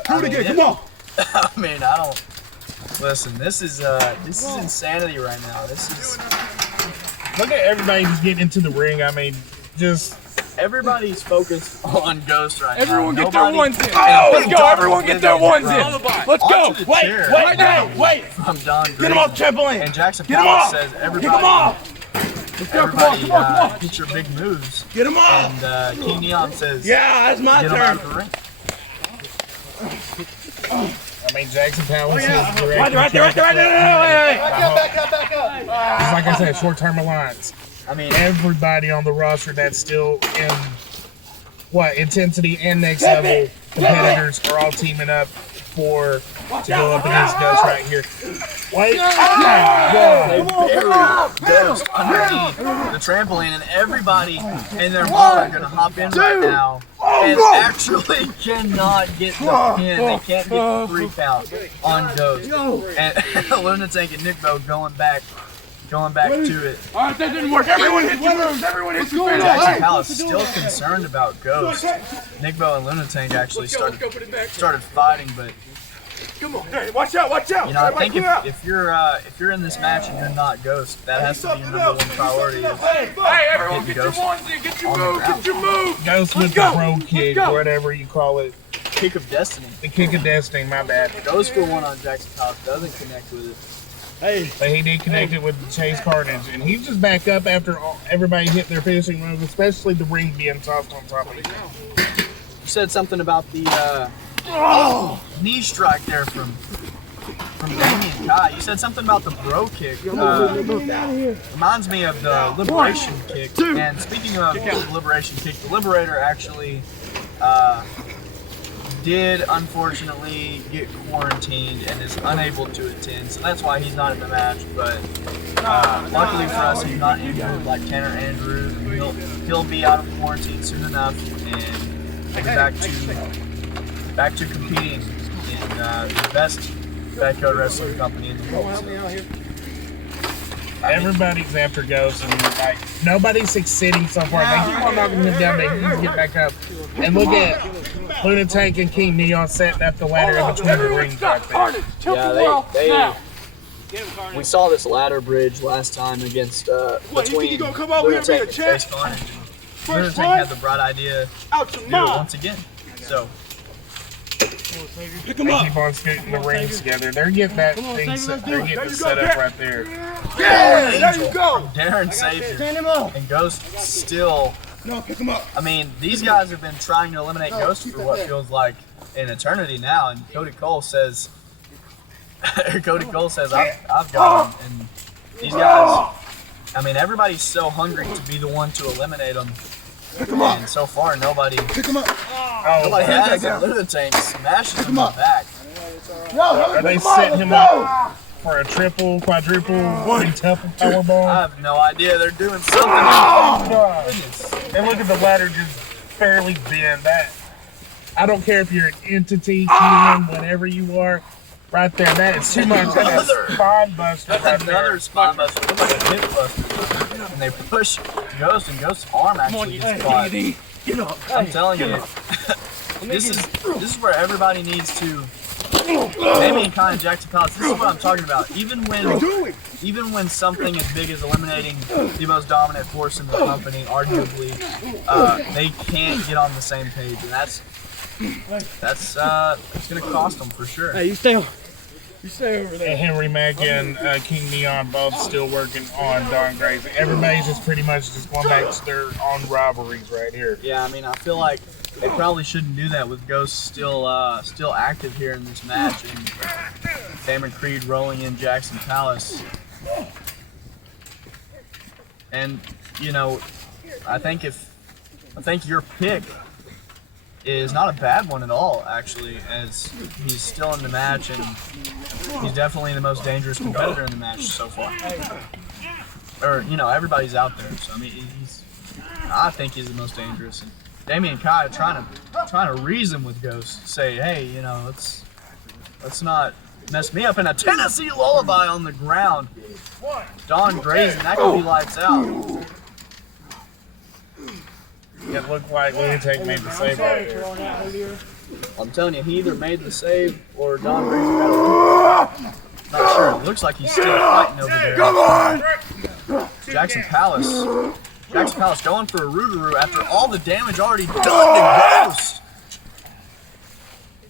Do it again! Come on! I mean, I don't. Listen, this is insanity right now. This is. Look at everybody just getting into the ring. I mean, just. Everybody's focused on Ghost right now. Everyone get their ones in. Let's go. Everyone get their ones in. Let's go. Wait. From Don Green. Get him off trampoline. And Jackson Powell says everybody. Everybody get your big moves. Get him off. And King Neon says, yeah, that's my get turn. him out of the ring. I mean, Jackson Powell says direct. Right there. Back up. Just like I said, short-term alliance. I mean, everybody on the roster that's still in intensity and next level competitors are all teaming up to go up against Ghost right here. Wait, they buried Ghost underneath the trampoline, and everybody and their mom are gonna hop in right now and actually cannot get the pin. They can't get the 3 count on Ghost. And Lunatic and Nick Bo going back to it. All right, that didn't work. Everyone hit your moves. Everyone hit your moves. Jackson Powell is still concerned about Ghost. Nick Bo and Lunatic actually started fighting, but come on, hey, watch out! You know, I think if you're in this match and you're not Ghost, that has to be your number 1 priority. Hey, everyone, get your ones in. Get your move. Ghost with the pro kick, or whatever you call it. Kick of destiny. The kick of destiny. My bad. Goes for 1 on Jackson Powell. Doesn't connect with it. Hey, but he did connect it with Chase Carnage, and he's just back up after everybody hit their finishing move, especially the ring being tossed on top of him. You said something about the knee strike there from Damien Kai. You said something about the bro kick. Reminds me of the liberation kick. And speaking of the liberation kick, the Liberator actually did unfortunately get quarantined and is unable to attend, so that's why he's not in the match. But luckily for us, he's not injured like Tanner Andrews, and he'll be out of quarantine soon enough and be back to competing in the best backyard wrestling company in the world. Everybody's after Ghost, and like nobody's succeeding so far. They keep on knocking him down, they need to get back up. And look at Lunatank and King Neon setting up the ladder in between the rings right there. Yeah, we saw this ladder bridge last time against between Lunatank and Chase Carnage. Lunatank had the bright idea to do it once again. So They keep on scooting the rings together. They're getting that thing set. They're getting it set up right there. Yeah, there you go. From Darren Savior and Ghost still. No, pick him up. I mean, these guys have been trying to eliminate Ghost for what feels like an eternity now, and Cody Cole says, I've got him. And these guys, I mean, everybody's so hungry to be the one to eliminate them. And so far, nobody has. Lunatank smashes him in the back. Are they setting him up for a triple, quadruple, quintuple powerbomb? I have no idea. They're doing something. And look at the ladder just barely bend. That I don't care if you're an entity, human, whatever you are. Right there, that is too much. That's a spine buster right there. Another spine buster. Looks like a hip buster. And they push Ghost, and Ghost's arm actually gets caught. I'm telling you, this is where everybody needs to. Maybe Kai and Jackson Palace. This is what I'm talking about. Even when something as big as eliminating the most dominant force in the company, arguably, they can't get on the same page, and that's gonna cost them for sure. Hey, you stay over there. And Henry Mack and King Neon both still working on Don Grace. Everybody's just pretty much just going back to their own rivalries right here. Yeah, I mean, I feel like they probably shouldn't do that with Ghost still active here in this match, and Damon Creed rolling in Jackson Palace. And you know, I think your pick is not a bad one at all, actually, as he's still in the match and he's definitely the most dangerous competitor in the match so far. Or, you know, everybody's out there, so I mean, I think he's the most dangerous. And Damian Kai are trying to reason with Ghost, say, hey, you know, let's not mess me up in a Tennessee lullaby on the ground. Don Grayson, that could be lights out. It looked like Lunatic made the save right there. I'm telling you, he either made the save or Don Grayson got a win. Not sure. It looks like he's still fighting over there. Come on! Jackson Palace going for a Rougarou after all the damage already done to Ghost.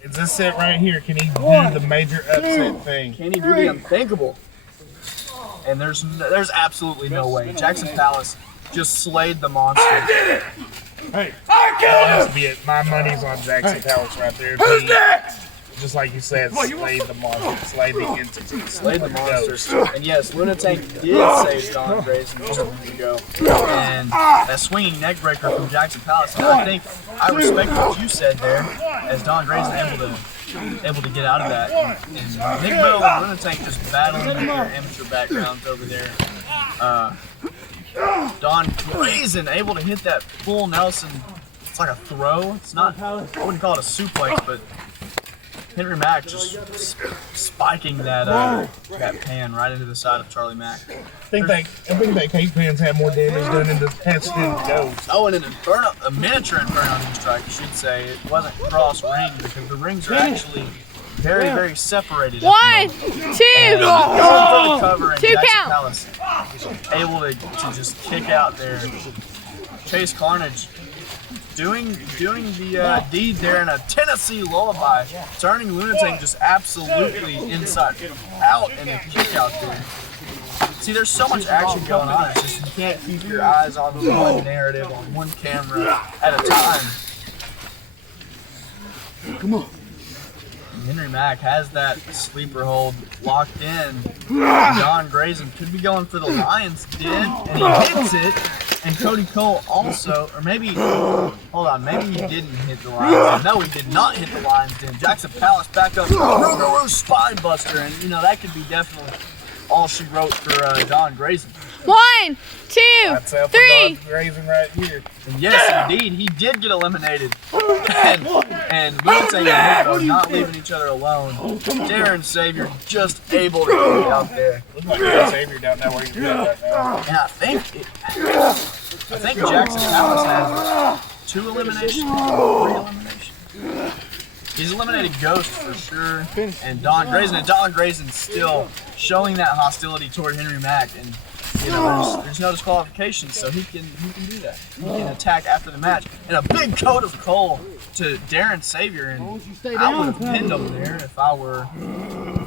Is this it right here? Can he do the major upset thing? Can he do the unthinkable? And there's absolutely no way. Jackson Palace just slayed the monster. I did it! Hey, that has to be it. My money's on Jackson Palace right there. Who's next? Just like you said, slayed the monster, slayed the entity, Slayed the monster. And yes, Lunatank did save Don Grayson just a minute ago. And that swinging neck breaker from Jackson Palace. And I think I respect what you said there, as Don Grayson able to get out of that. And Nick Bill and Lunatank just battling with their amateur backgrounds over there. Don Grayson able to hit that full Nelson. It's like a throw. It's not. I wouldn't call it a suplex, but Henry Mack just spiking that pan right into the side of Charlie Mack. I think that cake pans had more damage done in the past than Ghost. Oh, and a miniature Inferno knee strike, I should say. It wasn't cross ring because the rings are actually very, very separated. 1, 2, Going for the cover, and 2 Jackson count. Palace able to just kick out there. Chase Carnage doing the deed there in a Tennessee lullaby, turning Lunatic just absolutely inside out in a kick out there. See, there's so much action going on. It's just you can't keep your eyes on one narrative, on one camera at a time. Come on. Henry Mack has that sleeper hold locked in. Don Grayson could be going for the Lions Den, and he hits it. And Cody Cole also, or maybe, hold on, maybe he didn't hit the lines. No, he did not hit the lines. Then Jackson Palace back up, spine buster, and you know that could be definitely all she wrote for Don Grayson. 1, 2, That's up 3. for Don Grayson right here. And yes, indeed, he did get eliminated. And Wilton and Nico not leaving each other alone. Darren Savior just able to get out there. Looks like Darren Savior down there where he's at right now. And I think Jackson Palace has 2 eliminations, 3 eliminations. He's eliminated Ghost for sure, and Don Grayson still showing that hostility toward Henry Mack, and you know there's no disqualification, so he can do that. He can attack after the match, and a big coat of Cole to Darren Savior, and I would have pinned him there if I were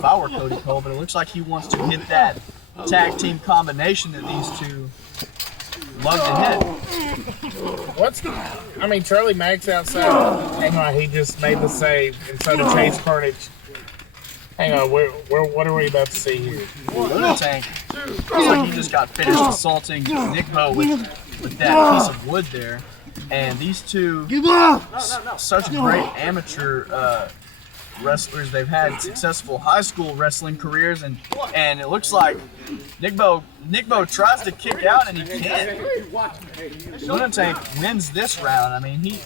Cody Cole, but it looks like he wants to hit that tag team combination that these two love to hit. I mean, Charlie Mack's outside. Hang on, he just made the save, and so did Chase Carnage. Hang on, what are we about to see here? Luna Tank looks like he just got finished assaulting Nick Bo with that piece of wood there. And these two, such great amateur wrestlers. They've had successful high school wrestling careers, and it looks like Nick Bo tries to kick out and he can't. Luna Tank wins this round. I mean, he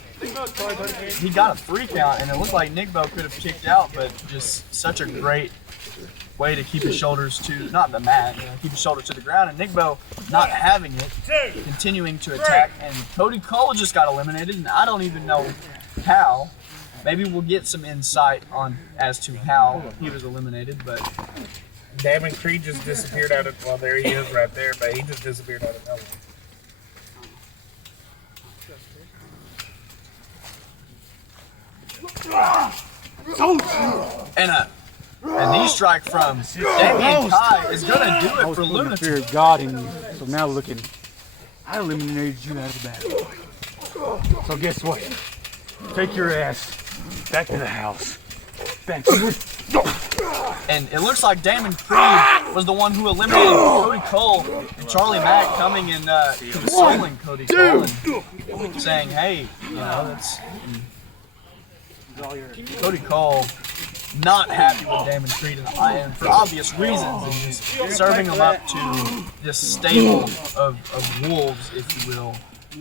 got a 3 count, and it looked like Nick Bo could have kicked out, but just such a great way to keep his shoulders to, not the mat, keep his shoulders to the ground, and Nick Bo not having it, continuing to attack, and Cody Cole just got eliminated, and I don't even know how. Maybe we'll get some insight on as to how he was eliminated, but Damon Creed just disappeared out of, well, there he is right there, but he just disappeared out of nowhere. And knee strike from Damien Kai is going to do it for Luna. Fear of God in you. So now looking, I eliminated you out of the battle. So guess what? Take your ass back to the house. Back to the... And it looks like Damon Creed was the one who eliminated Cody Cole, and Charlie Mack coming and consoling Cody Cole and saying, hey, you know, that's... Cody Cole not happy with Damon Creed and for obvious reasons, and just serving him up to this stable of wolves, if you will,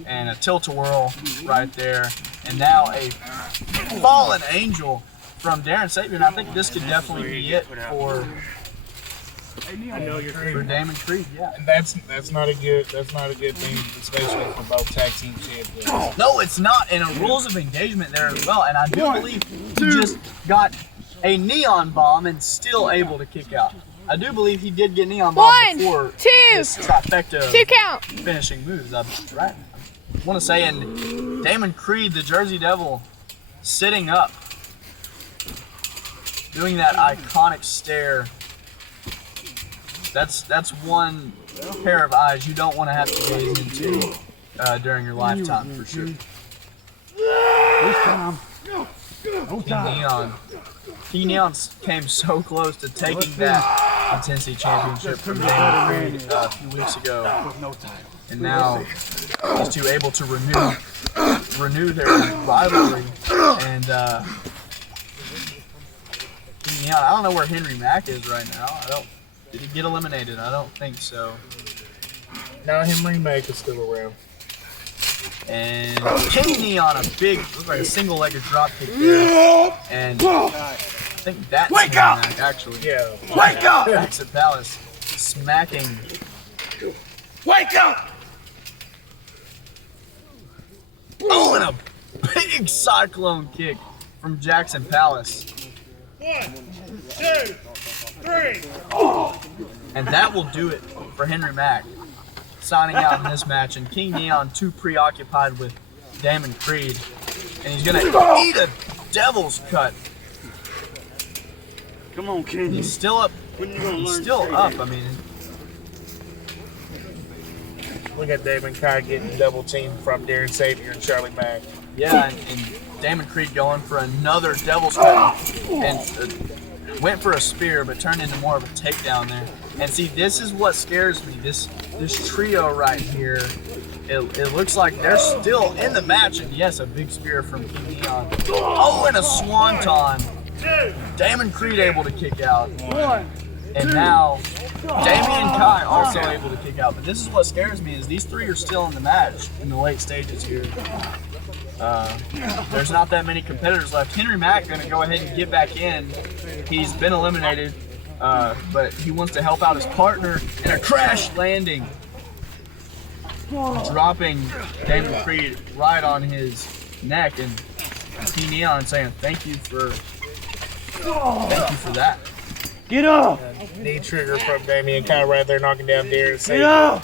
and a tilt-a-whirl right there, and now a fallen angel from Darren Sabian. I think this could definitely be it for Damon Creed. Yeah, and that's not a good thing, especially for both tag team champions. No, it's not. And a rules of engagement there as well. And I do believe he just got a neon bomb and still able to kick out. I do believe he did get neon bomb before this trifecta 2 count finishing moves. Right. I want to say, and Damon Creed, the Jersey Devil, sitting up, doing that iconic stare. That's one pair of eyes you don't want to have to gaze into during your lifetime, for sure. King Neon came so close to taking that Intensity Championship from Damon Creed a few weeks ago, and now these two able to renew their rivalry. And King Neon, I don't know where Henry Mack is right now. Did he get eliminated? I don't think so. No, Henry Mack is still around. And King Neon, a big, looks like a single-legged drop kick there. And I think that's Henry Mack, actually. Yeah. Wake up! Jackson Palace smacking. Wake up! Oh, and a big cyclone kick from Jackson Palace. 1, 2, 3. And that will do it for Henry Mack, signing out in this match. And King Neon too preoccupied with Damon Creed, and he's gonna eat a devil's cut. Come on, King. He's still up. He's still up. I mean, Look at Damon Kai getting double teamed from Darren Sabian and Charlie Mack. yeah, and Damon Creed going for another devil's cut, and went for a spear, but turned into more of a takedown there. And see, this is what scares me. This trio right here it looks like they're still in the match, and yes, a big spear from King Neon. Oh, and a swanton. Damon Creed able to kick out. And now Damian Kai also able to kick out. But this is what scares me, is these three are still in the match in the late stages here. There's not that many competitors left. Henry Mack gonna go ahead and get back in. He's been eliminated, but he wants to help out his partner in a crash landing, dropping Damon Creed right on his neck, and T Neon saying thank you for that. Get up! Knee trigger from Damian Kai right there, knocking down Darren Sager. Get up!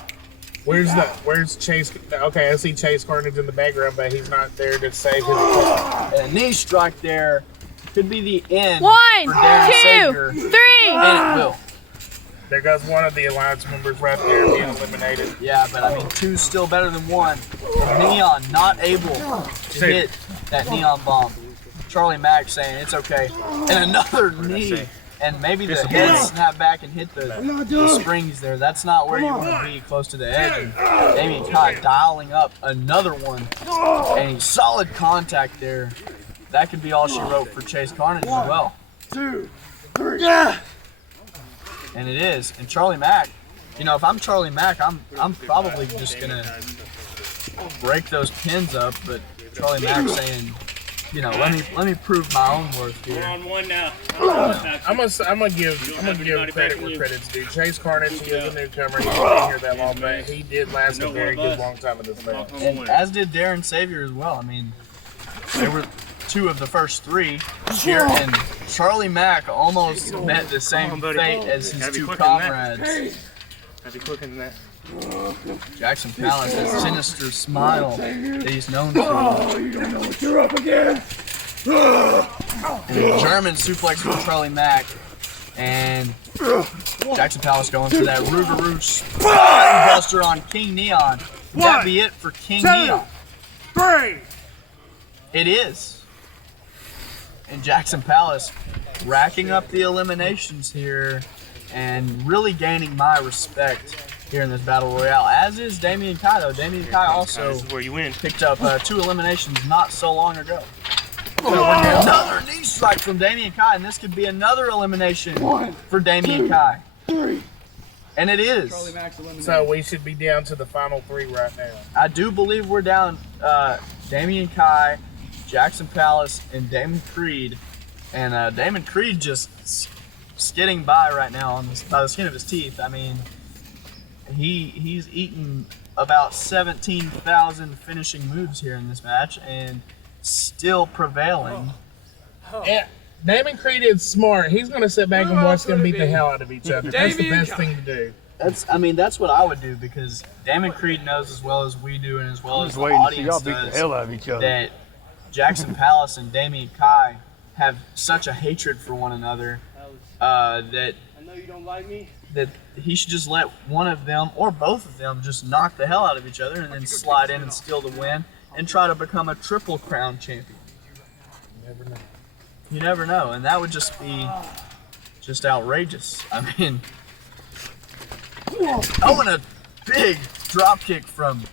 Where's Chase? Okay, I see Chase Carnage in the background, but he's not there to save his opponent. And a knee strike there could be the end 1, for Darren 2, Sager, 3. and it will. There goes one of the Alliance members right there being eliminated. Yeah, but I mean, two's still better than one. And Neon not able to hit that Neon bomb. Charlie Mack saying it's okay. And another knee. And maybe the head snapped back and hit the springs there. That's not where you want to be, close to the edge. And Damian Kai dialing up another one. And solid contact there. That could be all she wrote for Chase Carnage as well. 2, 3. Yeah. And it is. And Charlie Mack, you know, if I'm Charlie Mack, I'm probably just gonna break those pins up. But Charlie Mack saying, you know, let me prove my own worth here. We're on one now. I'm gonna give credit where credit's due. Chase Carnage, he is a newcomer. He's been here that long, but he did last a very good long time in this match. And as did Darren Savior as well. I mean, they were two of the first three here, and Charlie Mack almost met the same fate as his two comrades. Heavy clicking that. Jackson Palace, that sinister smile that he's known for. Oh, you don't know what you're up against. And a German suplex from Charlie Mack. And Jackson Palace going for that Rougarou spine buster on King Neon. Would that be it for King Neon? 3. It is. And Jackson Palace racking up the eliminations here and really gaining my respect here in this Battle Royale, as is Damian Kai, though. Damian Kai also This is where you win. picked up 2 eliminations not so long ago. Another knee strike from Damian Kai, and this could be another elimination for Damian Kai. 3. And it is. So we should be down to the final 3 right now. I do believe we're down Damian Kai, Jackson Palace, and Damon Creed. And Damon Creed just skidding by right now on by the skin of his teeth. I mean, he's eaten about 17,000 finishing moves here in this match and still prevailing. Yeah, Damon Creed is smart. He's going to sit back and watch them beat the hell out of each other. That's the best thing to do. That's what I would do, because Damon Creed knows as well as we do and as well as the Waiting to see y'all audience beat the does hell out of each other. that Jackson Palace and Damian Kai have such a hatred for one another that I know you don't like me. that he should just let one of them or both of them just knock the hell out of each other and then slide in and steal the win and try to become a Triple Crown champion. You never know, and that would just be just outrageous. I mean, oh, and a big drop kick from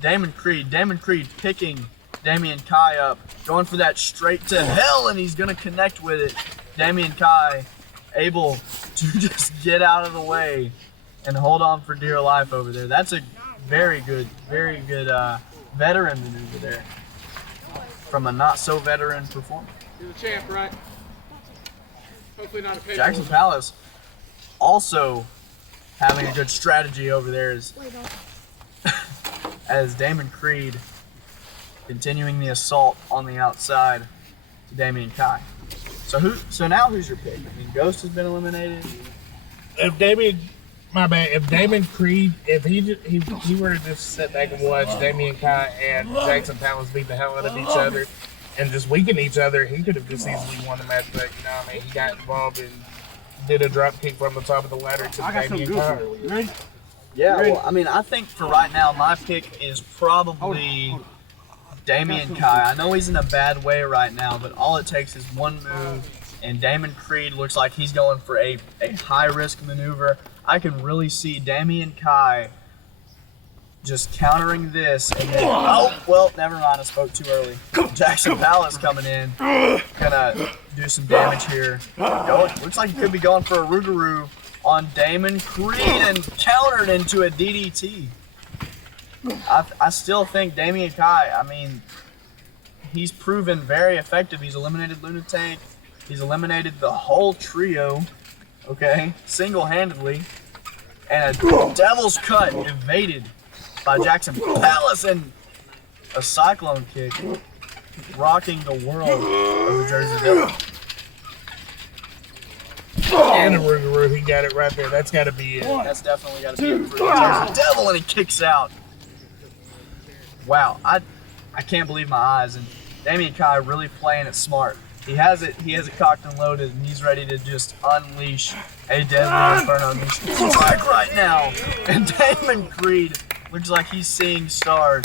Damon Creed. Damon Creed picking Damian Kai up, going for that straight to hell, and he's going to connect with it. Damian Kai able to just get out of the way and hold on for dear life over there. That's a very good veteran maneuver there from a not-so-veteran performer. You're the champ, right? Hopefully not a paper. Jackson Palace also having a good strategy over there as Damon Creed continuing the assault on the outside to Damian Kai. So now who's your pick? I mean, Ghost has been eliminated. If Damon Creed, if he were to just sit back and watch Damian Kai and Jackson Palace beat the hell out of each other and just weaken each other, he could have just easily won the match. But you know what I mean, he got involved and did a drop kick from the top of the ladder to Damian Kai. Ready? Yeah, well, I mean, I think for right now, my pick is probably Damian Kai. I know he's in a bad way right now, but all it takes is one move, and Damon Creed looks like he's going for a high-risk maneuver. I can really see Damian Kai just countering this. And then, oh, well, never mind. I spoke too early. Jackson Palace coming in. Gonna do some damage here. Looks like he could be going for a Rougarou on Damon Creed and countered into a DDT. I still think Damien Kai, I mean, he's proven very effective. He's eliminated Lunatank. He's eliminated the whole trio, okay, single-handedly. And a Devil's Cut evaded by Jackson Palace and a Cyclone Kick, rocking the world of the Jersey Devil. And a Rougarou, he got it right there. That's got to be it. That's definitely got to be it for the Jersey Devil, and he kicks out. Wow, I can't believe my eyes. And Damien Kai really playing it smart. He has it cocked and loaded, and he's ready to just unleash a deadly Inferno strike right now. And Damon Creed looks like he's seeing stars.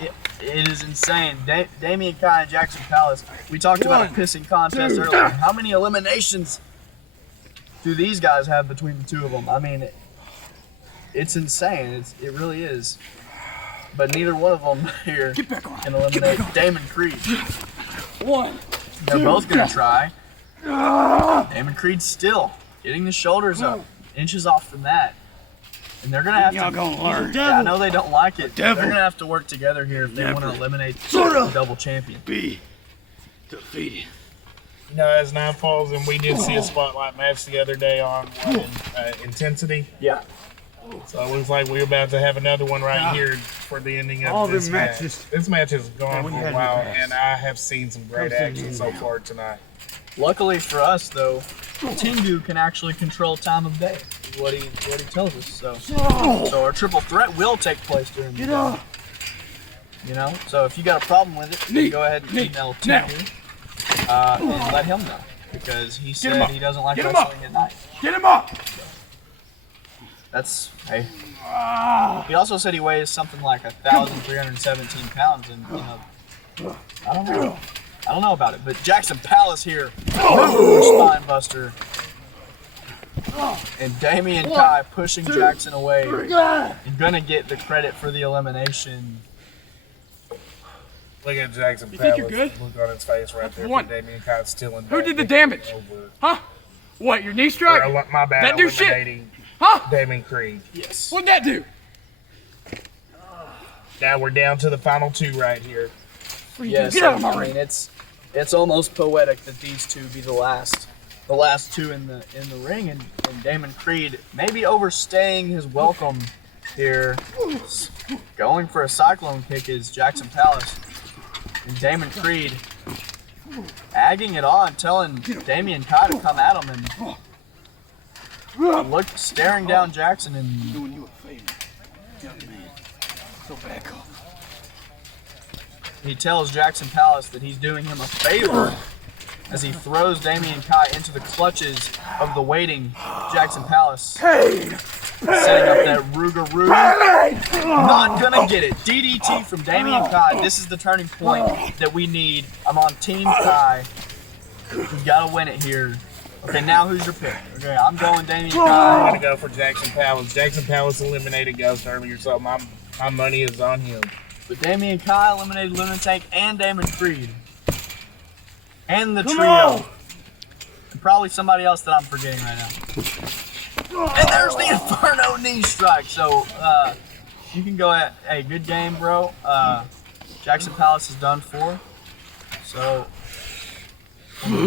It is insane. Damien Kai and Jackson Palace. We talked about a pissing contest earlier. How many eliminations do these guys have between the two of them? I mean, it's insane. It really is. But neither one of them here can eliminate Damon Creed. They're both going to try. Damon Creed still getting the shoulders up, inches off from that. And they're going to have to learn. Yeah, I know they don't like it. They're going to have to work together here if they want to eliminate the double champion. Be defeated. You know, as night falls, and we did see a spotlight match the other day on Intensity. Yeah. So it looks like we're about to have another one right here for the ending of All this the match. matches. This match has gone for a had while, in the past. and I have seen some great action so far tonight. Luckily for us, though, Tengu can actually control time of day, is what he tells us. So our triple threat will take place during the day. You know, so if you got a problem with it, then go ahead and email Tengu and let him know, because he said he doesn't like wrestling at night. Get him up! That's, hey. He also said he weighs something like 1,317 pounds, and you know, I don't know about it. But Jackson Palace here, spine buster, and Damien Kai pushing Jackson away, and gonna get the credit for the elimination. Look at Jackson think Palace. you're good? Look on his face right there. One. Damien Cott's still in. Who did the damage? Huh? What, your knee strike? My bad. That do shit? Eliminating Huh? Damon Creed. Yes. What'd that do? Now we're down to the final two right here. Yes. Get out of my I ring. mean, it's almost poetic that these two be the last two in the ring, and Damon Creed maybe overstaying his welcome here, going for a Cyclone Kick is Jackson Palace, and Damon Creed agging it on, telling Damien Kai to come at him, and staring down Jackson, and Doing you a favor, young man. So back up. he tells Jackson Palace that he's doing him a favor as he throws Damien Kai into the clutches of the waiting Jackson Palace. Setting up that Rougarou. Not gonna get it. DDT from Damien Kai. This is the turning point that we need. I'm on Team Kai. We've got to win it here. Okay, now who's your pick? Okay, I'm going Damien I'm Kai. gonna go for Jackson Palace. Jackson Palace eliminated Ghost earlier, so my money is on him. But Damien Kai eliminated Lunatank and Damon Creed. And the trio. And probably somebody else that I'm forgetting right now. And there's the Inferno knee strike. So you can go at, hey, good game, bro. Jackson Palace is done for. So I mean,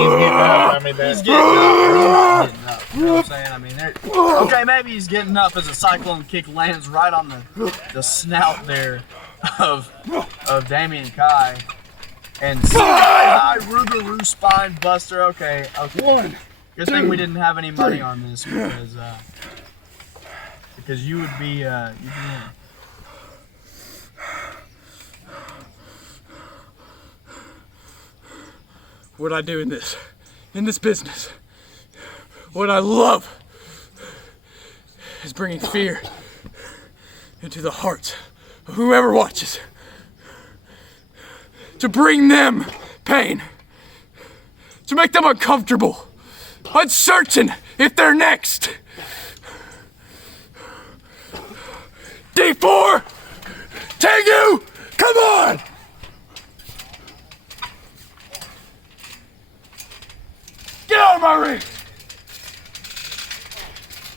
he's getting up. I mean, he's getting up. He's getting up. You know what I'm saying? I mean, okay, maybe he's getting up as a Cyclone Kick lands right on the snout there of Damien Kai. And high Rougarou spine buster. Okay. Good thing we didn't have any money on this, because you would be you'd be in. What I do in this business, what I love is bringing fear into the hearts of whoever watches. To bring them pain, to make them uncomfortable, uncertain if they're next,